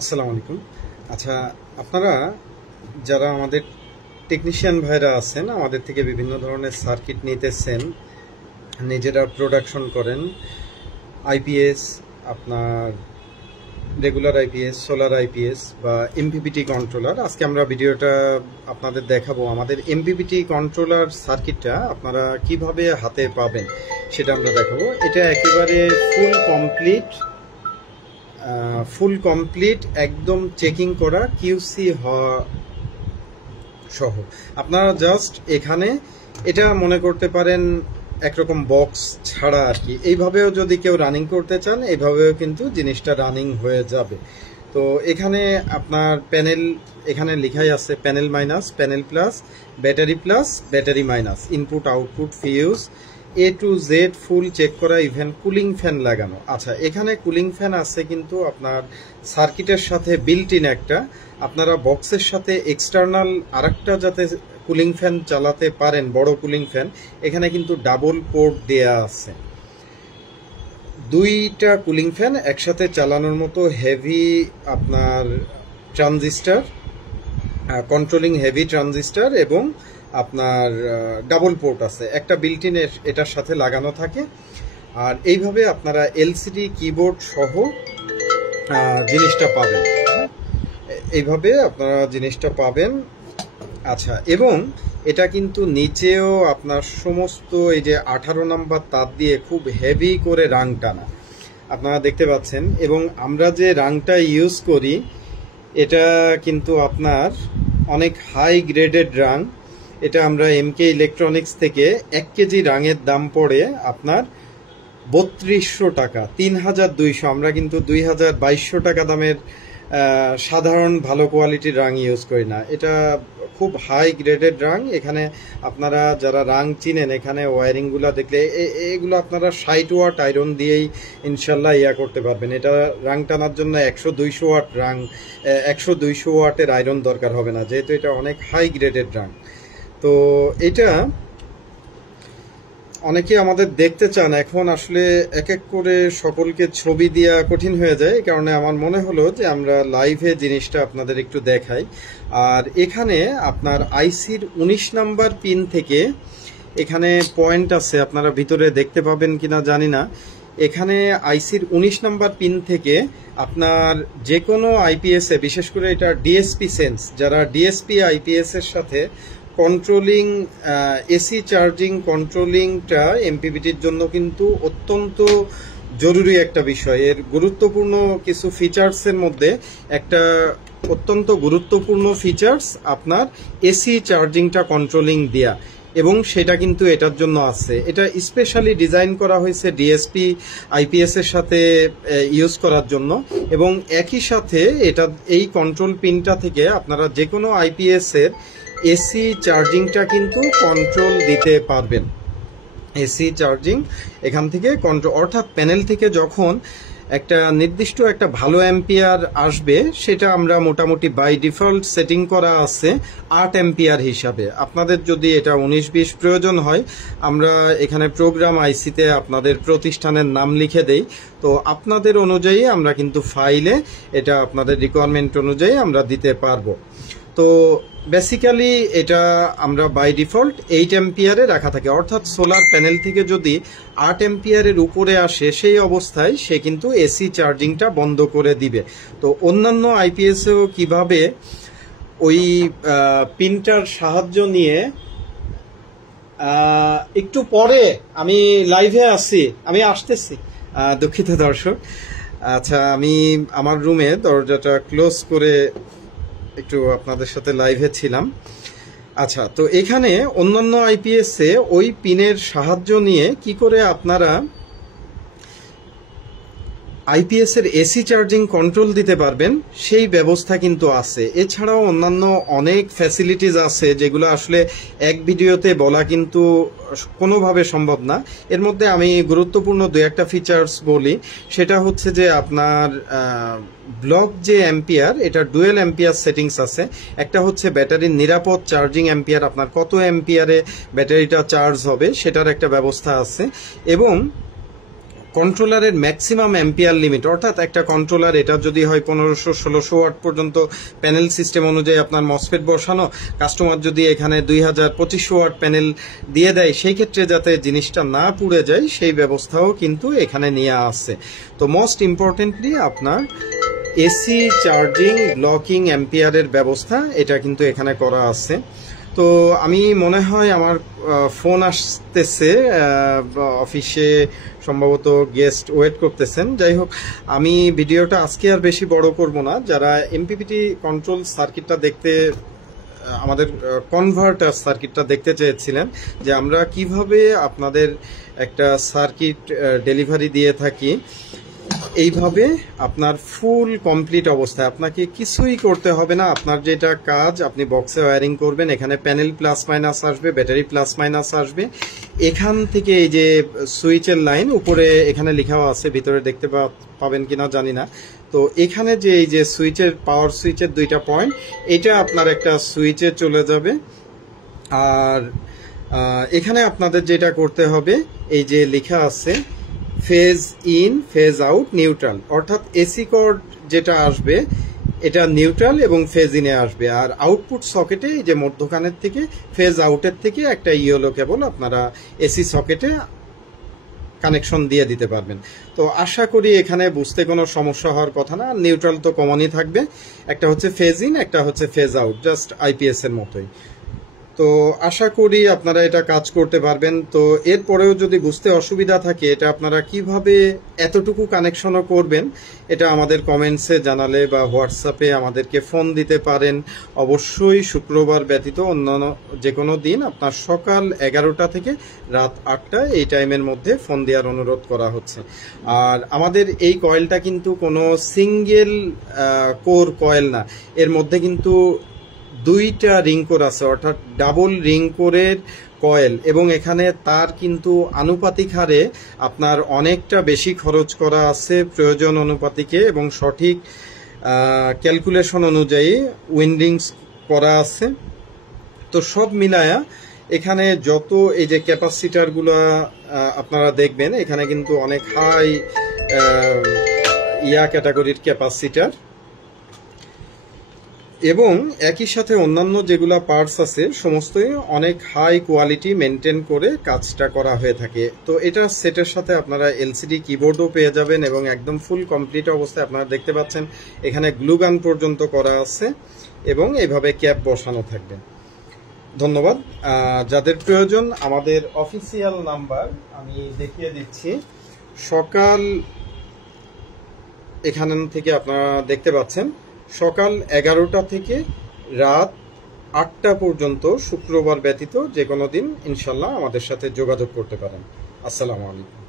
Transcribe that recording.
আসসালামু আলাইকুম। আচ্ছা, আপনারা যারা আমাদের টেকনিশিয়ান ভাইরা আছেন, আমাদের থেকে বিভিন্ন ধরনের সার্কিট নিতেছেন, নিজেরা প্রোডাকশন করেন, আইপিএস, আপনার রেগুলার আইপিএস, সোলার আইপিএস বা এমপিপিটি কন্ট্রোলার। আজকে আমরা ভিডিওটা আপনাদের দেখাবো আমাদের এমপিপিটি কন্ট্রোলার সার্কিটটা আপনারা কিভাবে হাতে পাবেন সেটা আমরা দেখাবো। এটা একেবারে ফুল কমপ্লিট একদম চেকিং করা কিউসি হওয়া সহ। আপনারা জাস্ট এখানে এটা মনে করতে পারেন একরকম বক্স ছাড়া আর কি। এইভাবেও যদি কেউ রানিং করতে চান, এইভাবেও কিন্তু জিনিসটা রানিং হয়ে যাবে। তো এখানে আপনার প্যানেল, এখানে লেখাই আছে panel minus, panel plus, battery minus, input output fuse A to Z full check করা, ইভেন কুলিং ফ্যান লাগানো। আচ্ছা, এখানে কুলিং ফ্যান আছে কিন্তু আপনার সার্কিটের সাথে বিল্ট ইন একটা, আপনারা বক্সের সাথে এক্সটার্নাল আরেকটা যাতে কুলিং ফ্যান চালাতে পারেন, বড় কুলিং ফ্যান, এখানে কিন্তু ডাবল পোর্ট দেয়া আছে। দুইটা কুলিং ফ্যান একসাথে চালানোর মতো হেভি আপনার ট্রানজিস্টার, কন্ট্রোলিং হেভি ট্রানজিস্টার এবং আপনার ডাবল পোর্ট আছে, একটা বিল্ট ইন এটার সাথে লাগানো থাকে। আর এইভাবে আপনারা এলসিডি কিবোর্ড সহ জিনিসটা পাবেন, এইভাবে আপনারা জিনিসটা পাবেন। আচ্ছা, এবং এটা কিন্তু নিচেও আপনার সমস্ত এই যে 18 নাম্বার তার দিয়ে খুব হেভি করে রাং টানা আপনারা দেখতে পাচ্ছেন। এবং আমরা যে রাংটা ইউজ করি এটা কিন্তু আপনার অনেক হাই গ্রেডেড রাং। এটা আমরা এমকে ইলেকট্রনিক্স থেকে 1 কেজি রাঙের দাম পড়ে আপনার 3200 টাকা, 3200। আমরা কিন্তু 2200 টাকা দামের সাধারণ ভালো কোয়ালিটির রাং ইউজ করি না, এটা খুব হাই গ্রেডেড রাং। এখানে আপনারা যারা রাং চিনেন, এখানে ওয়ারিংগুলো দেখলে এগুলো আপনারা 60 ওয়াট আয়রন দিয়েই ইনশাল্লাহ করতে পারবেন। এটা রাং টানার জন্য 100-200 ওয়াট রাং, 100-200 ওয়াটের আয়রন দরকার হবে না, যেহেতু এটা অনেক হাই গ্রেডেড রাং। তো এটা অনেকে আমাদের দেখতে চান, এখন আসলে এক এক করে সকলকে ছবি দেওয়া কঠিন হয়ে যায়, এই কারণে আমার মনে হলো যে আমরা লাইভে জিনিসটা আপনাদের একটু দেখাই। আর এখানে আপনার আইসির 19 নাম্বার পিন থেকে এখানে পয়েন্ট আছে, আপনারা ভিতরে দেখতে পাবেন কিনা জানি না। এখানে আইসির 19 নাম্বার পিন থেকে আপনার যে কোনো আইপিএসে, বিশেষ করে এটা ডিএসপি সেন্স, যারা ডিএসপি আইপিএস এর সাথে কন্ট্রোলিং, এসি চার্জিং কন্ট্রোলিংটা এমপিপিটির জন্য কিন্তু অত্যন্ত জরুরি একটা বিষয়। এর গুরুত্বপূর্ণ কিছু ফিচার্সের মধ্যে একটা অত্যন্ত গুরুত্বপূর্ণ ফিচার্স আপনার এসি চার্জিংটা কন্ট্রোলিং দেয়া, এবং সেটা কিন্তু এটার জন্য আছে। এটা স্পেশালি ডিজাইন করা হয়েছে ডিএসপি আইপিএস এর সাথে ইউজ করার জন্য। এবং একই সাথে এটা এই কন্ট্রোল পিনটা থেকে আপনারা যে কোনো আইপিএস এর এসি চার্জিংটা কিন্তু কন্ট্রোল দিতে পারবেন। এসি চার্জিং এখান থেকে কন্ট্রোল, অর্থাৎ প্যানেল থেকে যখন একটা নির্দিষ্ট একটা ভালো অ্যাম্পিয়ার আসবে, সেটা আমরা মোটামুটি বাই ডিফল্ট সেটিং করা আছে 8 অ্যাম্পিয়ার হিসাবে। আপনাদের যদি এটা 19-20 প্রয়োজন হয়, আমরা এখানে প্রোগ্রাম আইসিতে আপনাদের প্রতিষ্ঠানের নাম লিখে দেই। তো আপনাদের অনুযায়ী আমরা কিন্তু ফাইলে এটা আপনাদের রিকোয়ারমেন্ট অনুযায়ী আমরা দিতে পারবো। তো বেসিক্যালি এটা আমরা বাই ডিফল্ট 8 অ্যাম্পিয়ারে রাখা থাকে, অর্থাৎ সোলার প্যানেল থেকে যদি 8 অ্যাম্পিয়ারের উপরে আসে, সেই অবস্থায় সে কিন্তু এসি চার্জিংটা বন্ধ করে দিবে। তো অন্যান্য আইপিএসেও কিভাবে ওই পিনটার সাহায্য নিয়ে, একটু পরে আমি লাইভে আসছি, আমি আসতেছি, দুঃখিত দর্শক। আচ্ছা, আমি আমার রুমে দরজাটা ক্লোজ করে একটু আপনাদের সাথে লাইভে ছিলাম। আচ্ছা, তো এখানে অন্যান্য আইপিএসে ওই পিনের সাহায্য নিয়ে কি করে আপনারা আইপিএস এর এসি চার্জিং কন্ট্রোল দিতে পারবেন সেই ব্যবস্থা কিন্তু আছে। এছাড়াও অন্যান্য অনেক ফ্যাসিলিটিস আছে যেগুলো আসলে এক ভিডিওতে বলা কিন্তু কোনোভাবে সম্ভব না। এর মধ্যে আমি গুরুত্বপূর্ণ 2-1টা ফিচার্স বলি। সেটা হচ্ছে যে আপনার ব্লক যে অ্যাম্পিয়ার, এটা ডুয়েল অ্যাম্পিয়ার সেটিংস আছে। একটা হচ্ছে ব্যাটারির নিরাপদ চার্জিং অ্যাম্পিয়ার, আপনার কত অ্যাম্পিয়ারে ব্যাটারিটা চার্জ হবে সেটার একটা ব্যবস্থা আছে। এবং কন্ট্রোলারের ম্যাক্সিমাম অ্যাম্পিয়ার লিমিট, অর্থাৎ একটা কন্ট্রোলার এটা যদি হয় 1500-1600 ওয়াট পর্যন্ত প্যানেল সিস্টেম অনুযায়ী আপনার মসফেট বসানো, কাস্টমার যদি এখানে 2000-2500 ওয়াট প্যানেল দিয়ে দেয়, সেই ক্ষেত্রে যাতে জিনিসটা না পুড়ে যায় সেই ব্যবস্থাও কিন্তু এখানে নিয়ে আসছে। তো মোস্ট ইম্পর্টেন্টলি আপনার এসি চার্জিং ব্লকিং অ্যাম্পিয়ারের ব্যবস্থা এটা কিন্তু এখানে করা আছে। তো আমি মনে হয় আমার ফোন আসতেছে, অফিসে সম্ভবত গেস্ট ওয়েট করতেছেন। যাই হোক, আমি ভিডিওটা আজকে আর বেশি বড় করব না। যারা এমপিপিটি কন্ট্রোল সার্কিটটা দেখতে, আমাদের কনভার্টার সার্কিটটা দেখতে চেয়েছিলেন যে আমরা কিভাবে আপনাদের একটা সার্কিট ডেলিভারি দিয়ে থাকি, এইভাবে আপনার ফুল কমপ্লিট অবস্থায় আপনাকে কিছুই করতে হবে না। আপনার যেটা কাজ, আপনি বক্সে ওয়্যারিং করবেন, এখানে প্যানেল প্লাস মাইনাস আসবে, ব্যাটারি প্লাস মাইনাস আসবে। এখান থেকে এই যে সুইচের লাইন উপরে এখানে লেখাও আছে, ভিতরে দেখতে পাবেন কিনা জানি না। তো এখানে যে এই যে সুইচের, পাওয়ার সুইচের 2টা পয়েন্ট, এটা আপনার একটা সুইচে চলে যাবে। আর এখানে আপনাদের যেটা করতে হবে, এই যে লেখা আছে phase in phase out neutral, অর্থাৎ এসি কর্ড যেটা আসবে এটা নিউট্রাল এবং ফেজ ইনে আসবে। আর আউটপুট সকেটে এই যে মধ্যখানের থেকে ফেজ আউটের থেকে একটা ইয়েলো কেবল আপনারা এসি সকেটে কানেকশন দিয়ে দিতে পারবেন। তো আশা করি এখানে বুঝতে কোনো সমস্যা হওয়ার কথা না। নিউট্রাল তো কমনই থাকবে, একটা হচ্ছে ফেজ ইন, একটা হচ্ছে ফেজ আউট, জাস্ট আইপিএস এর মতোই। তো আশা করি আপনারা এটা কাজ করতে পারবেন। তো এরপরেও যদি বুঝতে অসুবিধা থাকে, এটা আপনারা কিভাবে এতটুকু কানেকশনও করবেন, এটা আমাদের কমেন্টসে জানালে বা হোয়াটসঅ্যাপে আমাদেরকে ফোন দিতে পারেন। অবশ্যই শুক্রবার ব্যতীত অন্যান্য যে কোনো দিন আপনার সকাল 11টা থেকে রাত 8টা এই টাইমের মধ্যে ফোন দেওয়ার অনুরোধ করা হচ্ছে। আর আমাদের এই কয়েলটা কিন্তু কোনো সিঙ্গেল কোর কয়েল না, এর মধ্যে কিন্তু 2টা রিং কোর আছে, অর্থাৎ ডাবল রিং কোরের কয়েল, এবং এখানে তার কিন্তু আনুপাতিক হারে আপনার অনেকটা বেশি খরচ করা আছে প্রয়োজন অনুপাতিকে, এবং সঠিক ক্যালকুলেশন অনুযায়ী উইন্ডিংস করা আছে। তো সব মিলায়া এখানে যত এই যে ক্যাপাসিটারগুলো আপনারা দেখবেন, এখানে কিন্তু অনেক হাই ক্যাটাগরির ক্যাপাসিটার, এবং একই সাথে অন্যান্য যেগুলা পার্টস আছে সমস্তই অনেক হাই কোয়ালিটি মেনটেন করে কাজটা করা হয়ে থাকে। তো এটা সেটের সাথে আপনারা এলসিডি কিবোর্ডও পেয়ে যাবেন, এবং একদম ফুল কমপ্লিট অবস্থায় আপনারা দেখতে পাচ্ছেন এখানে গ্লু গান পর্যন্ত করা আছে, এবং এইভাবে ক্যাপ বসানো থাকবে। ধন্যবাদ। যাদের প্রয়োজন, আমাদের অফিসিয়াল নাম্বার আমি দেখিয়ে দিচ্ছি। সকাল এখান থেকে আপনারা দেখতে পাচ্ছেন সকাল 11টা থেকে রাত 8টা পর্যন্ত শুক্রবার ব্যতীত যে কোনো দিন ইনশাল্লাহ আমাদের সাথে যোগাযোগ করতে পারেন। আসসালামু আলাইকুম।